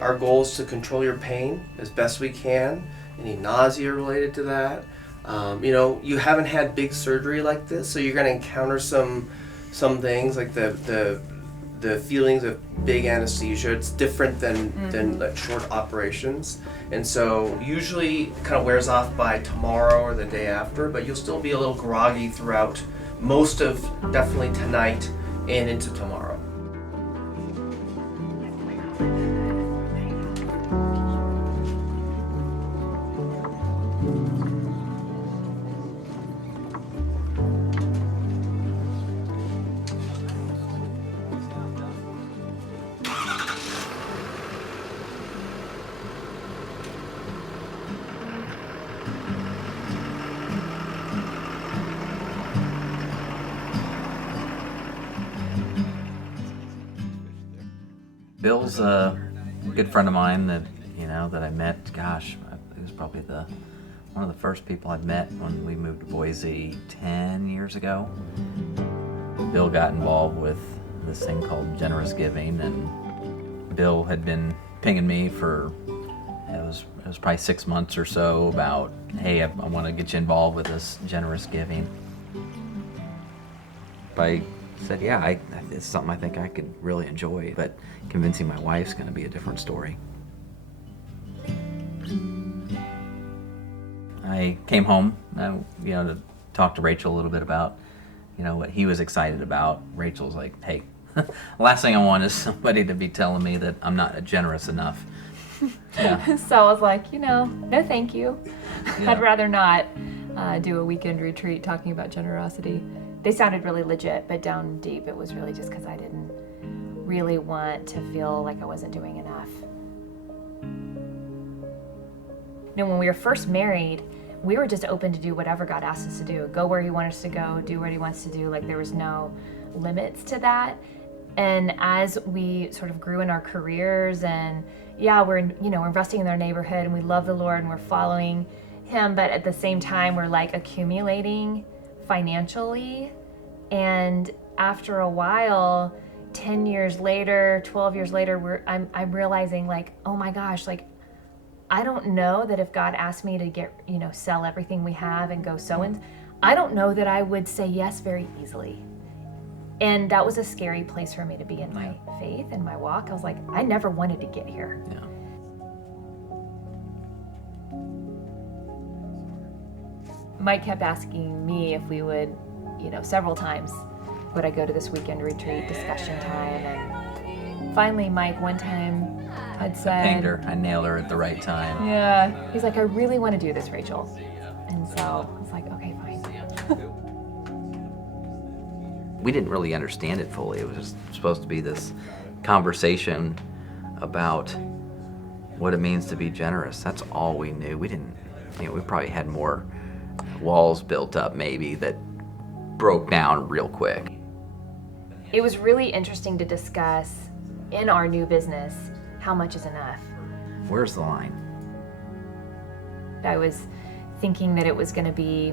Our goal is to control your pain as best we can, any nausea related to that. You haven't had big surgery like this, so you're going to encounter some things like the feelings of big anesthesia. It's different than like short operations, and so usually kind of wears off by tomorrow or the day after, but you'll still be a little groggy throughout most of definitely tonight and into tomorrow. Bill's a good friend of mine that I met. Gosh, he was probably one of the first people I met when we moved to Boise 10 years ago. Bill got involved with this thing called Generous Giving, and Bill had been pinging me for it was probably 6 months or so about, hey, I want to get you involved with this Generous Giving. I said, yeah, it's something I think I could really enjoy, but convincing my wife's going to be a different story. I came home, to talk to Rachel a little bit about, what he was excited about. Rachel's like, hey, the last thing I want is somebody to be telling me that I'm not generous enough. Yeah. So I was like, no thank you. Yeah. I'd rather not do a weekend retreat talking about generosity. They sounded really legit, but down deep it was really just because I didn't really want to feel like I wasn't doing enough. When we were first married, we were just open to do whatever God asked us to do. Go where he wanted us to go, do what he wants to do. Like, there was no limits to that. And as we sort of grew in our careers, and we're investing in our neighborhood, and we love the Lord and we're following him, but at the same time we're like accumulating financially. And after a while, 10 years later, 12 years later, I'm realizing, like, oh my gosh, like, I don't know that if God asked me to get, sell everything we have and go I don't know that I would say yes very easily. And that was a scary place for me to be in my faith and my walk. I was like, I never wanted to get here. Yeah. Mike kept asking me if we would, several times, would I go to this weekend retreat discussion time? And finally, Mike, one time, had said, I pinged her. I nailed her at the right time. Yeah. He's like, I really want to do this, Rachel. And so I was like, okay, fine. We didn't really understand it fully. It was just supposed to be this conversation about what it means to be generous. That's all we knew. We didn't, we probably had more walls built up maybe that broke down real quick. It was really interesting to discuss in our new business, how much is enough? Where's the line? I was thinking that it was going to be,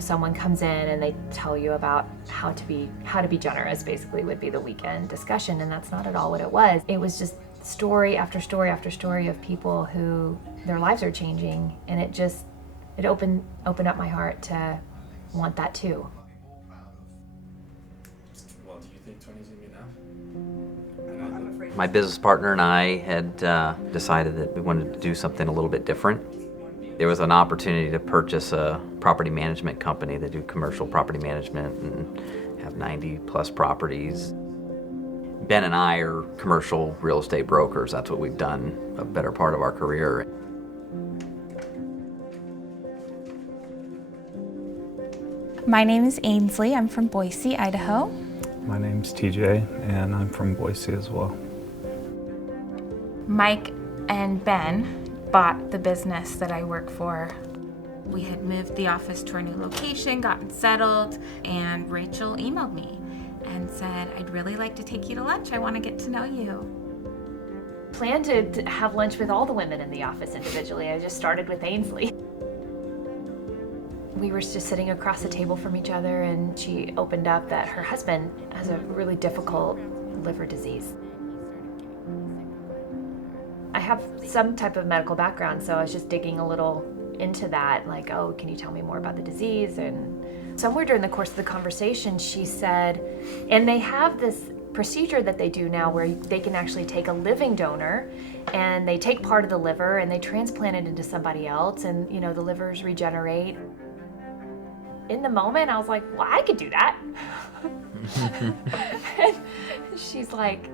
someone comes in and they tell you about how to be generous, basically, would be the weekend discussion, and that's not at all what it was. It was just story after story after story of people who their lives are changing, and it opened up my heart to want that too. Well, do you think 20 is going to be enough? My business partner and I had decided that we wanted to do something a little bit different. There was an opportunity to purchase a property management company that do commercial property management and have 90 plus properties. Ben and I are commercial real estate brokers. That's what we've done a better part of our career. My name is Ainsley. I'm from Boise, Idaho. My name's TJ, and I'm from Boise as well. Mike and Ben bought the business that I work for. We had moved the office to our new location, gotten settled, and Rachel emailed me and said, I'd really like to take you to lunch. I want to get to know you. Planned to have lunch with all the women in the office individually. I just started with Ainsley. We were just sitting across the table from each other, and she opened up that her husband has a really difficult liver disease. I have some type of medical background, so I was just digging a little into that, like, oh, can you tell me more about the disease? And somewhere during the course of the conversation, she said, and they have this procedure that they do now where they can actually take a living donor and they take part of the liver and they transplant it into somebody else, and the livers regenerate. In the moment, I was like, well, I could do that. And she's like,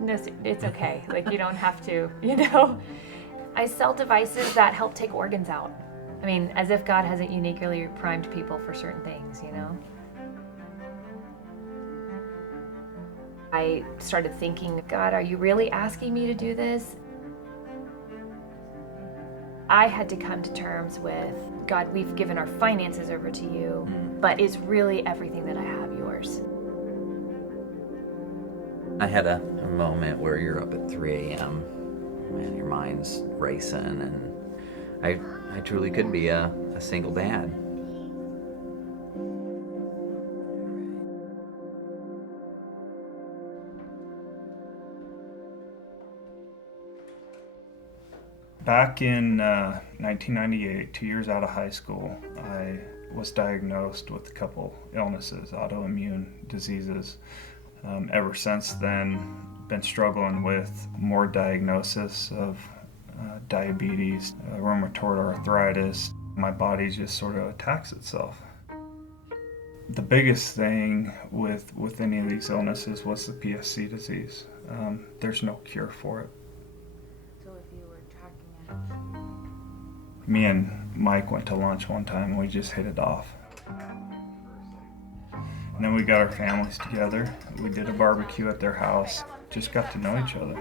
no, it's okay. Like, you don't have to, I sell devices that help take organs out. I mean, as if God hasn't uniquely primed people for certain things, I started thinking, God, are you really asking me to do this? I had to come to terms with, God, we've given our finances over to you, but is really everything that I have yours? I had a moment where you're up at 3 a.m. and your mind's racing, and I truly could be a single dad. Back in 1998, 2 years out of high school, I was diagnosed with a couple illnesses, autoimmune diseases. Ever since then, been struggling with more diagnosis of diabetes, rheumatoid arthritis. My body just sort of attacks itself. The biggest thing with any of these illnesses was the PSC disease. There's no cure for it. So if you were tracking it. Me and Mike went to lunch one time and we just hit it off. And then we got our families together. We did a barbecue at their house. Just got to know each other.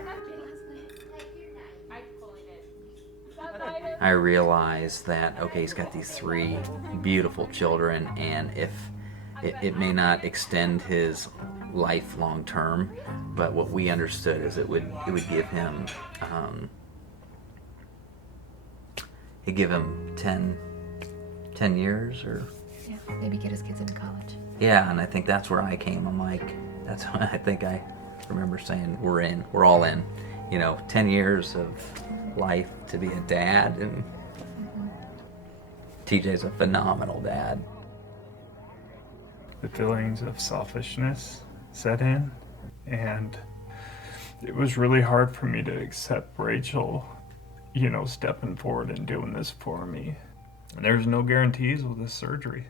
I realized that, okay, he's got these 3 beautiful children, and if it may not extend his life long term, but what we understood is it would give him it'd give him 10 years, or Yeah, maybe get his kids into college. yeah, and I think that's where I came. I'm like, that's when I think I remember saying, we're all in, 10 years of life to be a dad, and TJ's a phenomenal dad. The feelings of selfishness set in, and it was really hard for me to accept Rachel, stepping forward and doing this for me. And there's no guarantees with this surgery.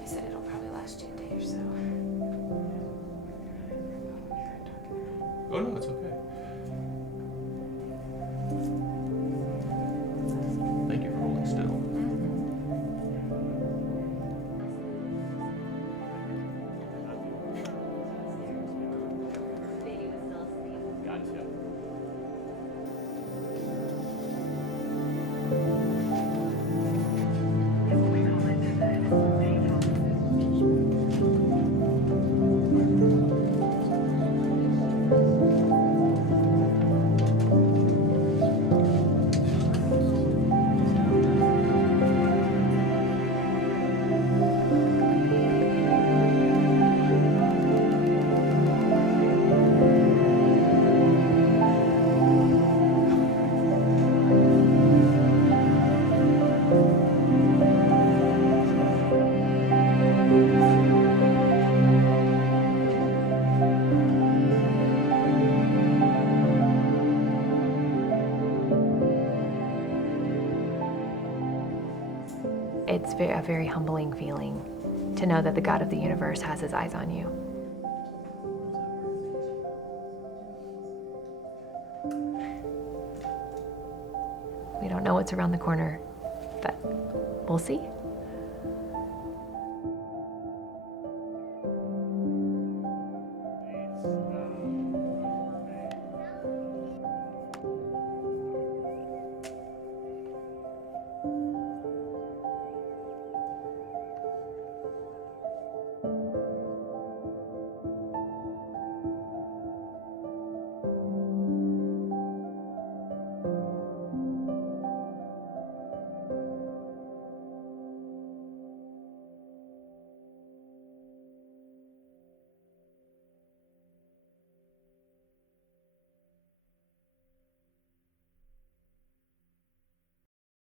I said it'll probably last you a day or so. Oh no, it's okay. Thank you for holding still. Gotcha. It's a very humbling feeling to know that the God of the universe has his eyes on you. We don't know what's around the corner, but we'll see.